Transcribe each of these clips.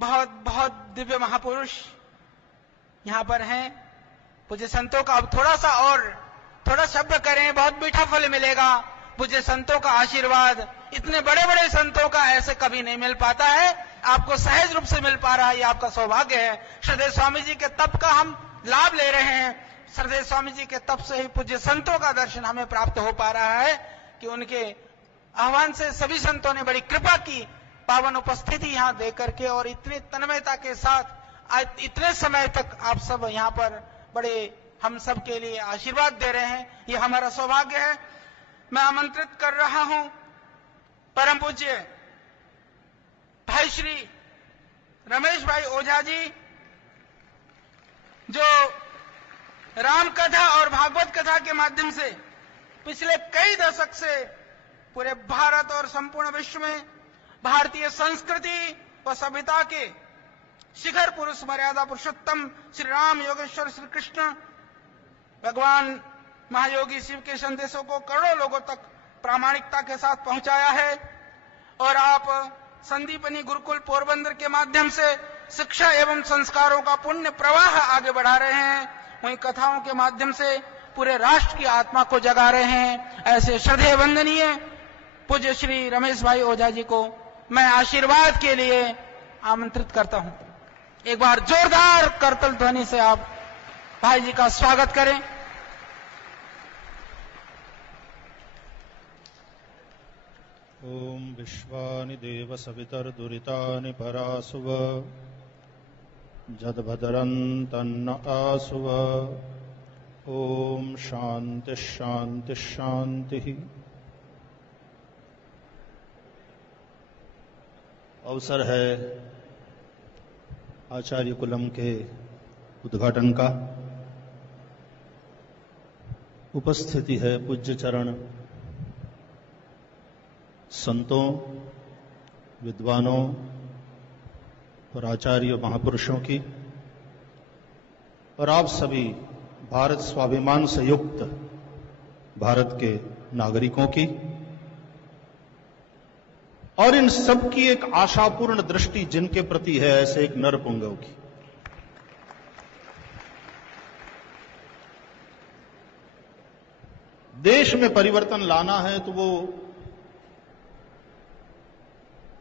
बहुत बहुत दिव्य महापुरुष यहां पर हैं। पूज्य संतों का अब थोड़ा शब्द करें, बहुत मीठा फल मिलेगा। पूज्य संतों का आशीर्वाद, इतने बड़े बड़े संतों का ऐसे कभी नहीं मिल पाता है, आपको सहज रूप से मिल पा रहा है, ये आपका सौभाग्य है। श्रद्धेय स्वामी जी के तप का हम लाभ ले रहे हैं। श्रद्धेय स्वामी जी के तप से ही पूज्य संतों का दर्शन हमें प्राप्त हो पा रहा है कि उनके आह्वान से सभी संतों ने बड़ी कृपा की, पावन उपस्थिति यहां देकर के, और इतनी तन्मयता के साथ इतने समय तक आप सब यहां पर बड़े हम सब के लिए आशीर्वाद दे रहे हैं, ये हमारा सौभाग्य है। मैं आमंत्रित कर रहा हूं परम पूज्य भाई श्री रमेश भाई ओझा जी, जो राम कथा और भागवत कथा के माध्यम से पिछले कई दशक से पूरे भारत और संपूर्ण विश्व में भारतीय संस्कृति व सभ्यता के शिखर पुरुष मर्यादा पुरुषोत्तम श्री राम योगेश्वर श्री कृष्ण भगवान महायोगी शिव के संदेशों को करोड़ों लोगों तक प्रामाणिकता के साथ पहुंचाया है। और आप संदीपनी गुरुकुल पोरबंदर के माध्यम से शिक्षा एवं संस्कारों का पुण्य प्रवाह आगे बढ़ा रहे हैं, वहीं कथाओं के माध्यम से पूरे राष्ट्र की आत्मा को जगा रहे हैं। ऐसे श्रद्धेय वंदनीय पूज्य श्री रमेश भाई ओझा जी को मैं आशीर्वाद के लिए आमंत्रित करता हूं। एक बार जोरदार करतल ध्वनि से आप भाई जी का स्वागत करें। ओम विश्वानि देव सवितर्दुरितानि परासुव जद्भद्रं तन्न आसुव। ओम शांति शांति शांति। अवसर है आचार्य कुलम के उद्घाटन का। उपस्थिति है पूज्य चरण संतों, विद्वानों और आचार्य महापुरुषों की, और आप सभी भारत स्वाभिमान से युक्त भारत के नागरिकों की, और इन सब की एक आशापूर्ण दृष्टि जिनके प्रति है ऐसे एक नरपुंगव की। देश में परिवर्तन लाना है तो वो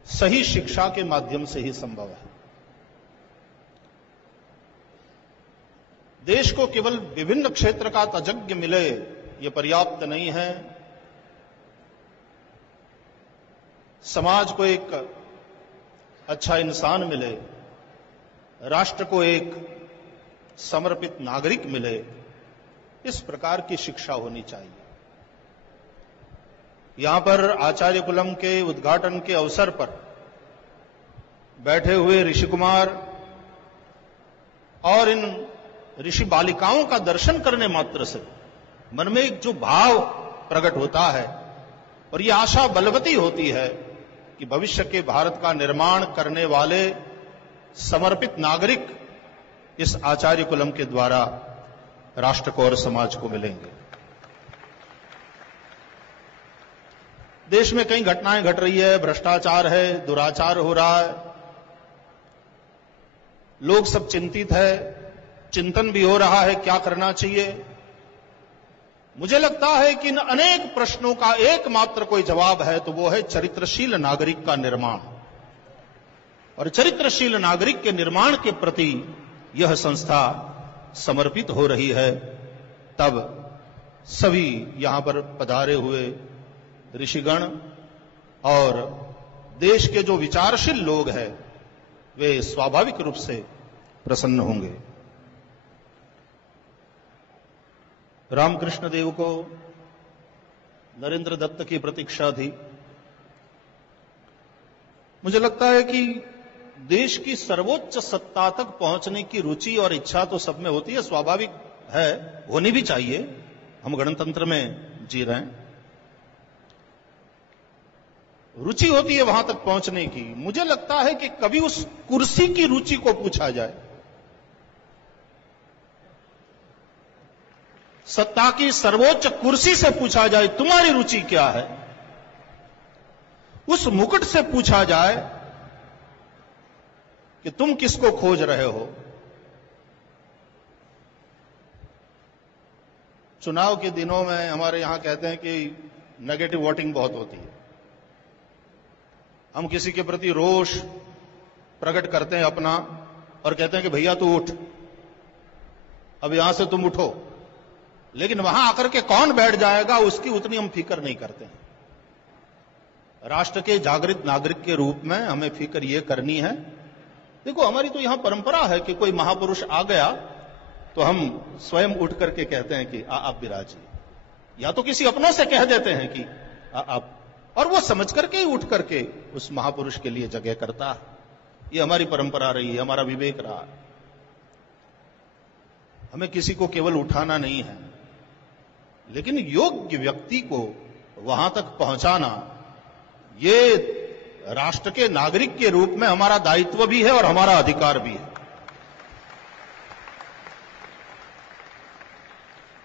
सही शिक्षा के माध्यम से ही संभव है। देश को केवल विभिन्न क्षेत्र का तज्ञ मिले ये पर्याप्त नहीं है। समाज को एक अच्छा इंसान मिले, राष्ट्र को एक समर्पित नागरिक मिले, इस प्रकार की शिक्षा होनी चाहिए। यहां पर आचार्य कुलम के उद्घाटन के अवसर पर बैठे हुए ऋषि कुमार और इन ऋषि बालिकाओं का दर्शन करने मात्र से मन में एक जो भाव प्रकट होता है और ये आशा बलवती होती है कि भविष्य के भारत का निर्माण करने वाले समर्पित नागरिक इस आचार्य कुलम के द्वारा राष्ट्र को और समाज को मिलेंगे। देश में कई घटनाएं घट रही है, भ्रष्टाचार है, दुराचार हो रहा है, लोग सब चिंतित है, चिंतन भी हो रहा है क्या करना चाहिए। मुझे लगता है कि इन अनेक प्रश्नों का एकमात्र कोई जवाब है तो वो है चरित्रशील नागरिक का निर्माण। और चरित्रशील नागरिक के निर्माण के प्रति यह संस्था समर्पित हो रही है। तब सभी यहां पर पधारे हुए ऋषिगण और देश के जो विचारशील लोग हैं वे स्वाभाविक रूप से प्रसन्न होंगे। रामकृष्ण देव को नरेंद्र दत्त की प्रतीक्षा थी। मुझे लगता है कि देश की सर्वोच्च सत्ता तक पहुंचने की रुचि और इच्छा तो सब में होती है, स्वाभाविक है, होनी भी चाहिए। हम गणतंत्र में जी रहे हैं, रुचि होती है वहां तक पहुंचने की। मुझे लगता है कि कभी उस कुर्सी की रुचि को पूछा जाए, सत्ता की सर्वोच्च कुर्सी से पूछा जाए तुम्हारी रुचि क्या है, उस मुकुट से पूछा जाए कि तुम किसको खोज रहे हो। चुनाव के दिनों में हमारे यहां कहते हैं कि नेगेटिव वोटिंग बहुत होती है। हम किसी के प्रति रोष प्रकट करते हैं अपना और कहते हैं कि भैया तू उठ, अब यहां से तुम उठो, लेकिन वहां आकर के कौन बैठ जाएगा उसकी उतनी हम फिक्र नहीं करते हैं। राष्ट्र के जागृत नागरिक के रूप में हमें फिक्र यह करनी है। देखो, हमारी तो यहां परंपरा है कि कोई महापुरुष आ गया तो हम स्वयं उठ करके कहते हैं कि आप विराजिए, या तो किसी अपनों से कह देते हैं कि आप, और वो समझ करके ही उठ करके उस महापुरुष के लिए जगह करता है। ये हमारी परंपरा रही है, हमारा विवेक रहा है। हमें किसी को केवल उठाना नहीं है, लेकिन योग्य व्यक्ति को वहां तक पहुंचाना, ये राष्ट्र के नागरिक के रूप में हमारा दायित्व भी है और हमारा अधिकार भी है।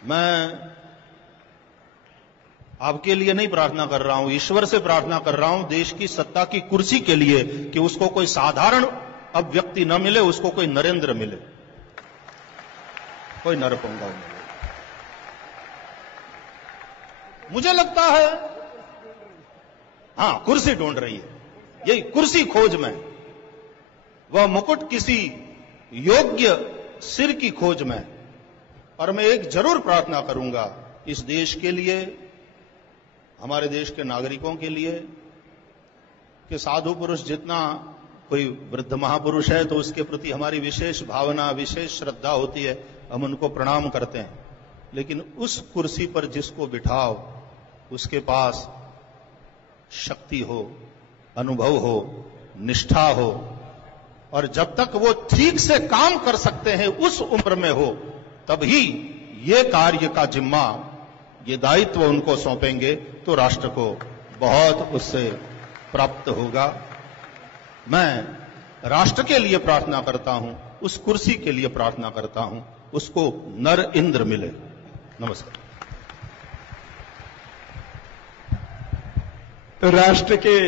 मैं आपके लिए नहीं प्रार्थना कर रहा हूं, ईश्वर से प्रार्थना कर रहा हूं देश की सत्ता की कुर्सी के लिए कि उसको कोई साधारण अब व्यक्ति न मिले, उसको कोई नरेंद्र मिले, कोई नरपुंगा मिले। मुझे लगता है हां, कुर्सी ढूंढ रही है, यही कुर्सी खोज में, वह मुकुट किसी योग्य सिर की खोज में। और मैं एक जरूर प्रार्थना करूंगा इस देश के लिए, हमारे देश के नागरिकों के लिए, कि साधु पुरुष जितना, कोई वृद्ध महापुरुष है तो उसके प्रति हमारी विशेष भावना, विशेष श्रद्धा होती है, हम उनको प्रणाम करते हैं, लेकिन उस कुर्सी पर जिसको बिठाओ उसके पास शक्ति हो, अनुभव हो, निष्ठा हो, और जब तक वो ठीक से काम कर सकते हैं उस उम्र में हो, तभी ये कार्य का जिम्मा, ये दायित्व उनको सौंपेंगे तो राष्ट्र को बहुत उससे प्राप्त होगा। मैं राष्ट्र के लिए प्रार्थना करता हूं, उस कुर्सी के लिए प्रार्थना करता हूं, उसको नर इंद्र मिले। नमस्कार। तो राष्ट्र के